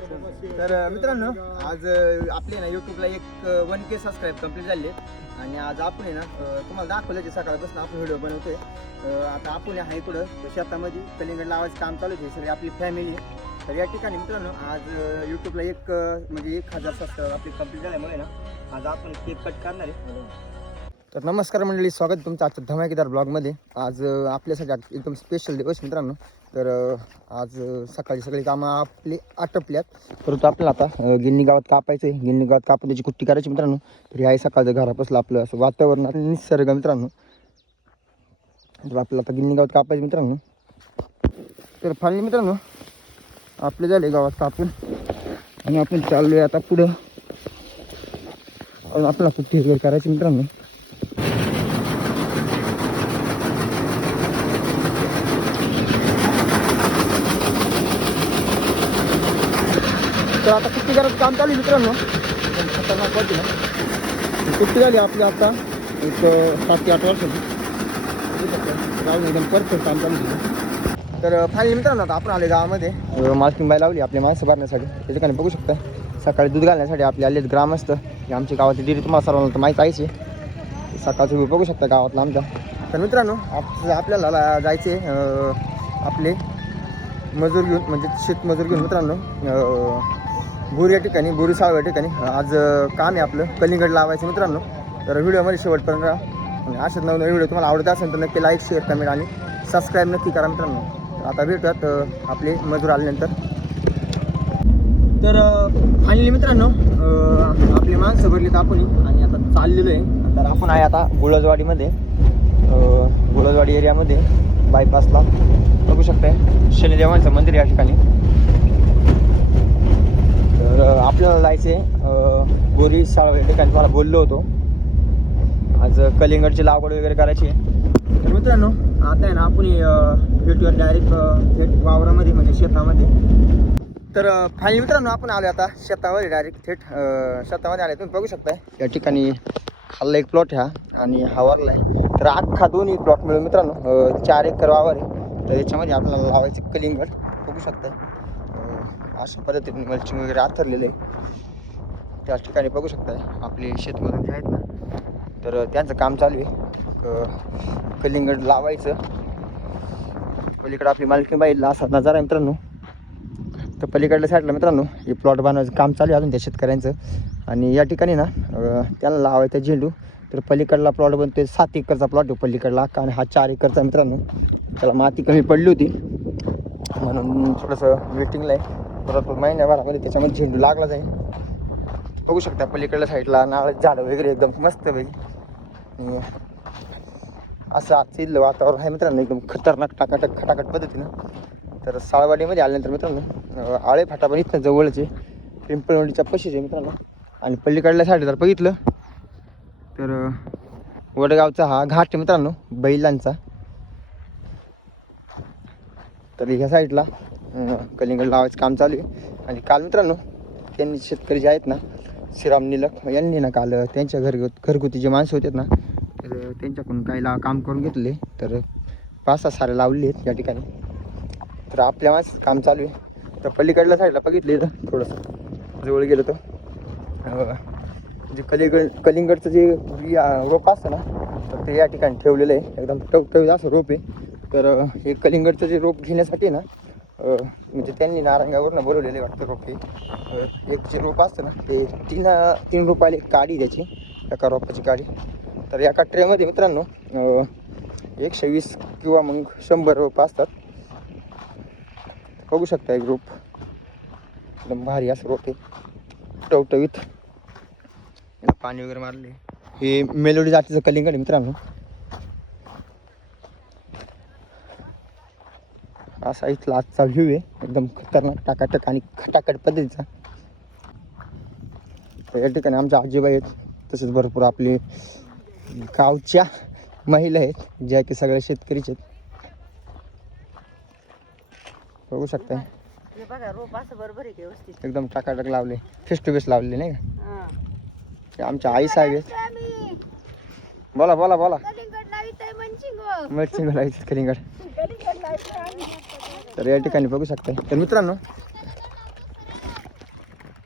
तर मित्रांनो आज आपले ना यूट्यूबला एक 1K सबस्क्राईब कंप्लीट झाले आणि आज आपण आहे ना तुम्हाला दाखवलं की सकाळपासून आपण व्हिडिओ बनवतोय. आता आपण आहे कुठं शेतामध्ये कलिंगड लावायचं काम चालू आहे, सगळी आपली फॅमिली. तर या ठिकाणी मित्रांनो आज यूट्यूबला एक म्हणजे 1000 सबस्क्राईब आपली कंप्लीट झाल्यामुळे ना आज आपण केक कट करणार आहे. तर नमस्कार मंडळी, स्वागत तुमचं आजच्या धमाकेदार ब्लॉगमध्ये. आज आपल्यासाठी एकदम स्पेशल दिवस मित्रांनो. तर आज सकाळी सगळी कामं आपली आटपल्यात, परंतु आपल्याला आता गिन्नी गावात कापायचं आहे. गिन्नी गावात कापून त्याची कुट्टी करायची मित्रांनो. तर हे सकाळचं घरापासलं आपलं असं वातावरण निसर्ग मित्रांनो. तर आपल्याला आता गिन्नी गावात कापायचं मित्रांनो. तर फायनली मित्रांनो आपले झाले गावात कापून आणि आपण चाललो आहे आता पुढं. आपल्याला कुट्टी वगैरे करायची मित्रांनो. तर आता कुट्टी करायचं काम चालू आहे मित्रांनो. खतरनाक पडते ना कुट्टी झाली आपली आता एक 7 ते 8 वर्षाची. जाऊन एकदम परफेक्ट काम चालू आहे. तर फायनली मित्रांनो आता आपण आले गावामध्ये. मास्किंग बाय लावली आपल्या माणसं भरण्यासाठी. त्या ठिकाणी बघू शकता सकाळी दूध घालण्यासाठी आपले आले ग्रामस्थ. हे आमच्या गावाची डेअरी तुम्हाला सर्वांना तर माहीत आहेच. सकाळचं व्ह्यू बघू शकता गावातला आमच्या. तर मित्रांनो आपल्याला जायचे आपले मजूर घेऊन, म्हणजे शेतमजूर घेऊन मित्रांनो बोरी या ठिकाणी, बोरी साळ या ठिकाणी आज काम आहे आपलं कलिंगड लावायचं मित्रांनो. तर व्हिडिओमध्ये शेवटपर्यंत राहा आणि अशाच नवीन व्हिडिओ तुम्हाला आवडत असेल तर नक्की लाईक, शेअर, कमेंट आणि सबस्क्राईब नक्की करा मित्रांनो. तर आता भेटूयात आपले मजूर आल्यानंतर. तर फायनली मित्रांनो आपली माणसं भरलीत आपण आणि आता चाललेलो आहे. तर आपण आहे आता गुळजवाडीमध्ये, गुळजवाडी एरियामध्ये बायपासला बघू शकताय शनिदेवांचं मंदिर या ठिकाणी. तर आपल्याला जायचे बोरी शाळा या ठिकाणी मला बोललो होतो आज कलिंगडची लागवड वगैरे करायची आहे. तर मित्रांनो आता आहे ना आपण भेटूया डायरेक्ट थेट वावरामध्ये, म्हणजे शेतामध्ये. तर फायनली मित्रांनो आपण आलो आता शेतामध्ये, डायरेक्ट थेट शेतामध्ये आले. तुम्ही बघू शकताय या ठिकाणी खाल्ला एक प्लॉट ह्या आणि हा वरला आहे. तर अख्खा दोन्ही प्लॉट मिळून मित्रांनो 4 एकर वावर आहे. तर याच्यामध्ये आपल्याला लावायचे कलिंगड बघू शकताय. अशा पद्धतीने मल्चिंग वगैरे आथरलेलं आहे. त्या ठिकाणी बघू शकताय आपले शेतमजूर जे आहेत ना, तर त्यांचं काम चालू आहे कलिंगड लावायचं. पलीकडे आपली मालकीबाईला असा नजारा आहे मित्रांनो. तर पलीकडल्या साईडला मित्रांनो हे प्लॉट बनवायचं काम चालू आहे अजून त्या शेतकऱ्यांचं. आणि या ठिकाणी ना त्याला लावायचं झेंडू. तर पलीकडला प्लॉट बनतो 7 एकरचा प्लॉट आहे पलीकडला, आणि हा 4 एकरचा मित्रांनो. त्याला माती कमी पडली होती म्हणून थोडंसं वेटिंगला आहे. परत महिन्याभरामध्ये त्याच्यामध्ये झेंडू लागला जाईल. बघू शकता पलीकडल्या साईडला नारळ झाडं वगैरे एकदम मस्त पैकी. असं आजचं इथलं वातावरण आहे मित्रांनो, एकदम खतरनाक टाकाटक खटाखट पद्धतीनं. तर साळवाडीमध्ये आल्यानंतर मित्रांनो आळे फाटा पण इथनं जवळच आहे, पिंपळवंडीच्या पशीच आहे मित्रांनो. आणि पलीकडल्या साईड जर बघितलं तर वडगावचा हा घाट आहे मित्रांनो बैलांचा. तर ह्या साईडला कलिंगड लावायचं काम चालू आहे. आणि काल मित्रांनो त्यांनी शेतकरी जे आहेत ना श्रीराम निलक यांनी ना काल त्यांच्या घरगुती जे माणसं होते ना, तर त्यांच्याकडून काही काम करून घेतले. तर 5-6 सारे लावले आहेत या ठिकाणी. तर आपल्या माणसाचं काम चालू आहे. तर पलीकडल्या साईडला बघितले तर थोडंसं जवळ गेलं तर जे कलिंगडचं जे रोप असतं ना, तर ते या ठिकाणी ठेवलेलं आहे. एकदम टवटवीत असं रोप आहे. तर हे कलिंगडचं जे रोप घेण्यासाठी ना म्हणजे त्यांनी नारंगावरनं बोलवलेले वाटतं रोप. हे एक जे रोप असतं ना ते 3 रुपयाला एक काडी त्याची, एका रोपाची काडी. तर एका ट्रेमध्ये मित्रांनो 120 किंवा मग 100 रोप असतात. बघू शकता एक रोप एकदम भारी असं रोप आहे टवटवीत. पाणी वगैरे मारले. हे मेलोडी जातीचं कलिंगड आहे मित्रांनो. असा इथला आजचा व्ह्यू आहे एकदम खतरनाक टाकाटक आणि खटाखट पद्धतीचा. या ठिकाणी आमच्या आजीबाई आहेत, तसेच भरपूर आपले गावच्या महिला आहेत ज्या की सगळ्या शेतकरीच आहेत. बघू शकताय एकदम टाकाटक लावले, फेस टू फेस लावले नाही का. ते आमच्या आई साहेब आहेत. बोला बोला बोला. मल्चिंग लावायचं कलिंगड. तर या ठिकाणी बघू शकता. तर मित्रांनो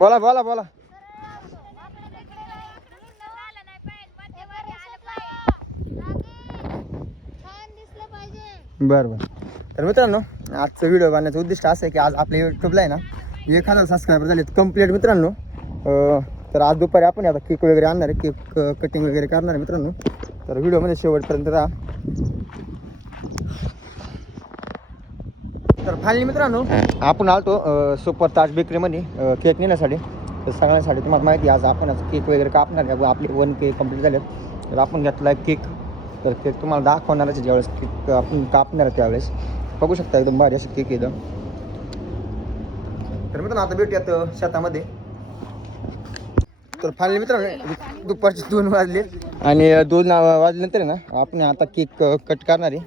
बोला बोला बोला. बरं बरं. तर मित्रांनो आजचा व्हिडिओ बनण्याचं उद्दिष्ट असं आहे की आज आपल्या यूट्यूबला आहे ना 1000 सबस्क्रायबर झालेत कंप्लीट मित्रांनो. तर आज दुपारी आपण आता केक वगैरे आणणार आहे, केक कटिंग वगैरे करणार आहे मित्रांनो. तर व्हिडिओमध्ये शेवटपर्यंत राहा. तर फायनली मित्रांनो आपण आलतो सुपर ताज बेकरीमध्ये केक नेण्यासाठी. तर सगळ्यांसाठी तुम्हाला माहिती आहे आज आपण आज केक वगैरे कापणार आहे. आपले 1K कंप्लीट झालेत. तर आपण घेतला आहे केक. तर केक तुम्हाला दाखवणारच आहे ज्यावेळेस केक आपण कापणार आहे त्यावेळेस. बघू शकता एकदम भारी असं केक येतं. तर मित्रांनो आता भेटूयात शेतामध्ये. तर फायनली मित्रांनो दुपारचे 2 वाजले आणि 2 वाजल्यानंतर ना आपण आता केक कट करणार आहे.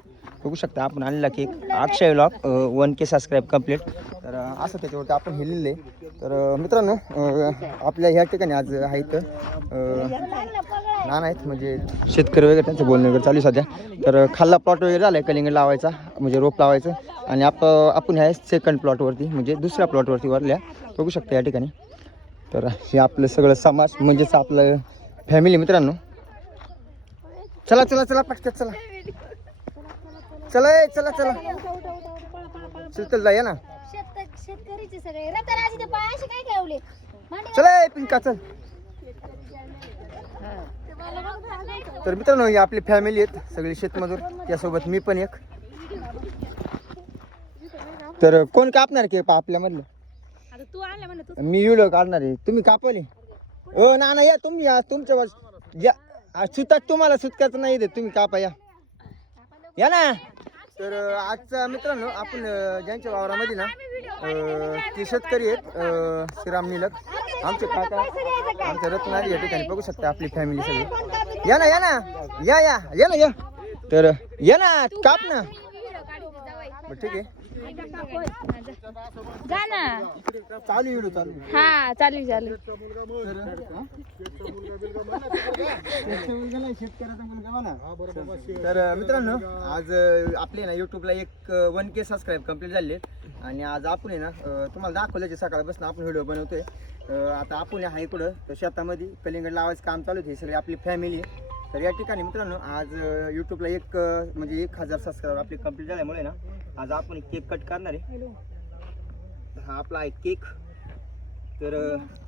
बघू शकता आपण आणलेला केक अक्षय व्लॉग 1K सबस्क्राईब कंप्लीट. तर असं त्याच्यावरती आपण हे लिहिलं आहे. तर मित्रांनो आपल्या ह्या ठिकाणी आज आहेत नाना आहेत म्हणजे शेतकरी वगैरे त्यांचं बोलणं वगैरे चालू सध्या. तर खाल्ला प्लॉट वगैरे झाला आहे कलिंगड लावायचा म्हणजे रोप लावायचं. आणि आपण ह्या सेकंड प्लॉटवरती म्हणजे दुसऱ्या प्लॉटवरती वरल्या बघू शकता या ठिकाणी. तर हे आपलं सगळं समाज म्हणजेच आपलं फॅमिली मित्रांनो. चला चला चला पटकन चला चला चला चला चल जा या ना. शेतकरीचे सगळे रतराजी ते पायाशी काय ठेवले चला पिंका चल. तर मित्रांनो ही आपली फॅमिली आहेत सगळी शेतमजूर त्यासोबत मी पण एक. तर कोण कापणार की आपल्यामधलं तू आणलं म्हणे तू मी व्हिडिओ काढणार आहे. तुम्ही कापले हो ना ना या तुम्ही या तुमच्या या सुतात तुम्हाला सुतकाचं नाही देत तुम्ही कापा या ना. तर आजचा मित्रांनो आपण ज्यांच्या वावरामध्ये ना ते शेतकरी आहेत श्रीराम निलक आमचे काका आमच्या रत्नागिरी या ठिकाणी बघू शकता आपली फॅमिली सगळी. या ना या ना या या या ना या. तर या ना काप ना. ठीक आहे जा ना. चालू व्हिडिओ चालू. हा चालू चालू. तर मित्रांनो आज आपले ना युट्यूबला एक 1K सबस्क्राईब कंप्लीट झाले आणि आज आपण आहे ना तुम्हाला दाखवलं सकाळपासून आपण व्हिडिओ बनवतोय. आता आपण आहे इकडं तर शेतामध्ये कलिंगड लावायचं काम चालू आहे. सगळी आपली फॅमिली आहे. तर या ठिकाणी मित्रांनो आज यूट्यूबला म्हणजे 1000 सबस्क्राईबर आपले कंप्लीट झाल्यामुळे ना आज आपण केक कट करणार आहे. हा आपला आहे केक. तर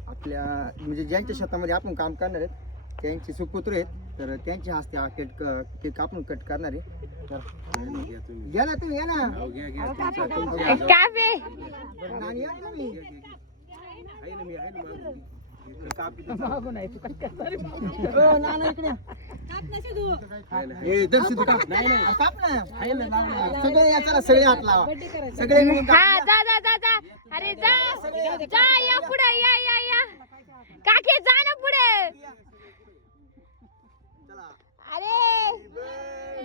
आपल्या म्हणजे ज्यांच्या शेतामध्ये आपण काम करणार आहेत त्यांचे सुपुत्र आहेत तर त्यांच्या हस्ते हा केक आपण कट करणार आहे. तर घ्या ना तुम्ही या ना. सगळे हात लावा सगळे. अरे जा जा या पुढे या या या काकी जा ना पुढे. अरे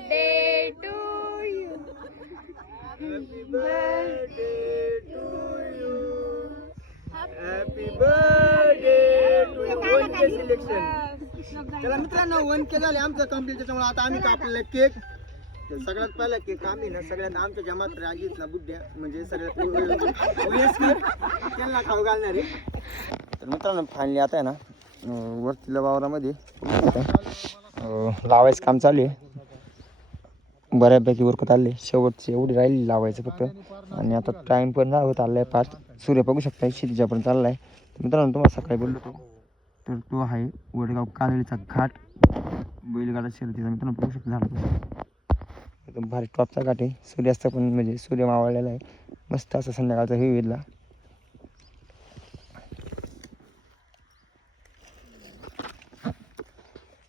day to you happy birthday to you happy birthday to you. 1K selection. चला मित्रांनो 1K झाले आमचं कंप्लीट. त्याच्यामुळे आता आम्ही कापलेला केक. सगळ्यात पहिला केक आम्ही ना सगळ्यात आमच्या जमात राजीत ना बुड्ड्या म्हणजे सगळ्यात त्यांना खाऊ घालणार आहे. तर मित्रांनो फायनली आता आहे ना वरतीला वावरामध्ये लावायचं काम चालू आहे. बऱ्यापैकी उरकत आले शेवटची एवढी राहिली लावायचं फक्त. आणि आता टाइम पण होत आलाय 5. सूर्य बघू शकता शेतीच्या पण चाललाय. तर मित्रांनो तुम्हाला सकाळी बोललो होतो तर तो आहे वडगाव काजळीचा घाट बैलगाडा शर्यतीचा मित्रांनो बघू शकता. झाला एकदम भारी टॉपचा घाट आहे. सूर्यास्त पण म्हणजे सूर्य मावळलेला आहे मस्त असं संध्याकाळचा हे वेधला.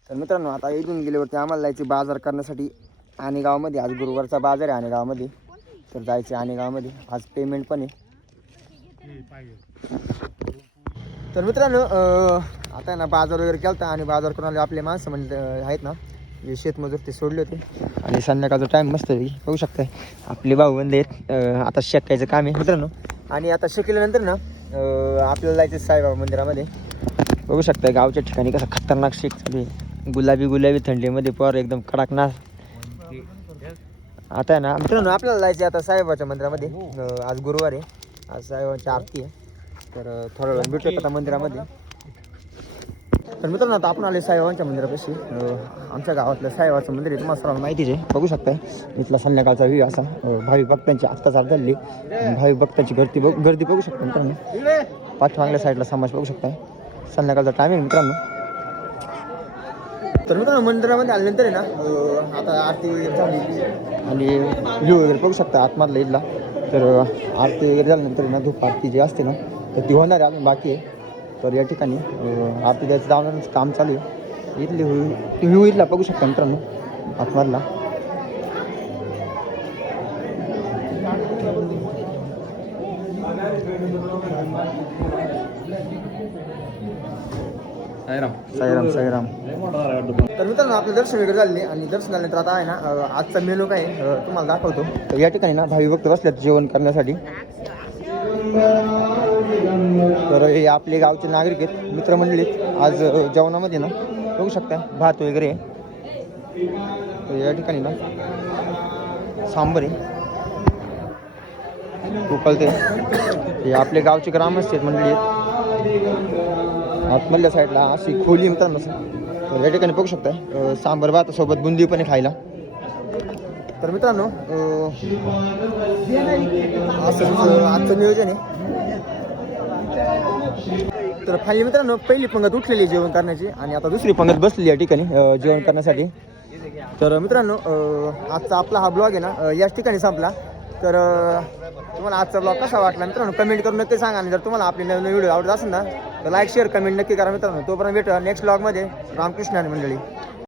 तर मित्रांनो आता इथून गेल्यावरती आम्हाला जायचे बाजार करण्यासाठी आणि गावामध्ये. आज गुरुवारचा बाजार आहे आणि गावामध्ये. तर जायचे आणि गावामध्ये आज पेमेंट पण आहे. तर मित्रांनो आता ना बाजार वगैरे केला आणि बाजार करून आले आपले माणसं म्हणजे आहेत ना जे शेतमजूर ते सोडले होते. आणि संध्याकाळचा टाईम मस्त बघू शकताय आपले भाऊ बंद आहेत. आता शेकायचं काम आहे मित्रांनो. आणि आता शेकल्यानंतर ना आपल्याला जायचं साईबाबा मंदिरामध्ये. बघू शकताय गावच्या ठिकाणी कसा खतरनाक शेक चालू आहे. गुलाबी थंडीमध्ये पर एकदम कडकनाथ. आता आहे ना मित्रांनो आपल्याला जायचं आता साईबाबाच्या मंदिरामध्ये. आज गुरुवार आहे. आज साईबाबांची आरती आहे. तर थोड्या वेळ भेटूयात आता मंदिरामध्ये. तर मित्रांनो आता आपण आले साईबाबांच्या मंदिरापाशी. आमच्या गावातलं साईबाबाचं मंदिर आहे, तुम्हाला सर्वांना माहितीच आहे. बघू शकताय इथला संध्याकाळचा व्ह्यू असा. भाविक भक्तांची आत्ता चालू झाली. भाविक भक्तांची गर्दी बघू शकता मित्रांनो. पाठीमागल्या साईडला समाज बघू शकताय. संध्याकाळचा टायमिंग मित्रांनो. तर मित्रांनो मंदिरामध्ये आल्यानंतर आहे ना आता आरती वगैरे झाली आणि व्ह्यू वगैरे बघू शकता आतमधला इथला. तर आरती वगैरे झाल्यानंतर ना धूप आरती जी असते ना तर ती होणार आहे, अजून बाकी आहे. तर या ठिकाणी आरती द्यायचं जाण्याचं काम चालू आहे. इथली व्ह्यू इथला बघू शकता मित्रांनो आतमधला. साईराम साईराम. तर मित्रांनो आपलं दर्शन वगैरे झाले आणि दर्शन झाल्यानंतर आता आहे ना आजचा मेनू काय तुम्हाला दाखवतो. तर या ठिकाणी ना भावी भक्त बसल्यात जेवण करण्यासाठी. तर हे आपले गावचे नागरिक आहेत, मित्रमंडळी आहेत. आज जेवणामध्ये ना बघू शकता भात वगैरे. तर या ठिकाणी ना सांबर आहे, उकळते. हे आपले गावचे ग्रामस्थ आहेत मंडळी आहेत. आतमधल्या साईडला अशी खोली मित्रांनो. तर या ठिकाणी बघू शकताय सांबर भातासोबत बुंदी पण आहे खायला. तर मित्रांनो असं आजचं नियोजन आहे. तर फायनली मित्रांनो पहिली पंगत उठलेली जेवण करण्याची आणि आता दुसरी पंगत बसलेली या ठिकाणी जेवण करण्यासाठी. तर मित्रांनो आजचा आपला हा ब्लॉग आहे ना याच ठिकाणी संपला. तर तुम्हाला आजचा ब्लॉग कसा वाटला मित्रांनो कमेंट करून नक्की सांगा. आणि जर तुम्हाला आपली नवीन व्हिडिओ आवडत असेल ना तर लाईक शेअर कमेंट नक्की करा मित्रांनो. तोपर्यंत भेटूया नेक्स्ट ब्लॉगमध्ये. रामकृष्ण आणि मंडळी.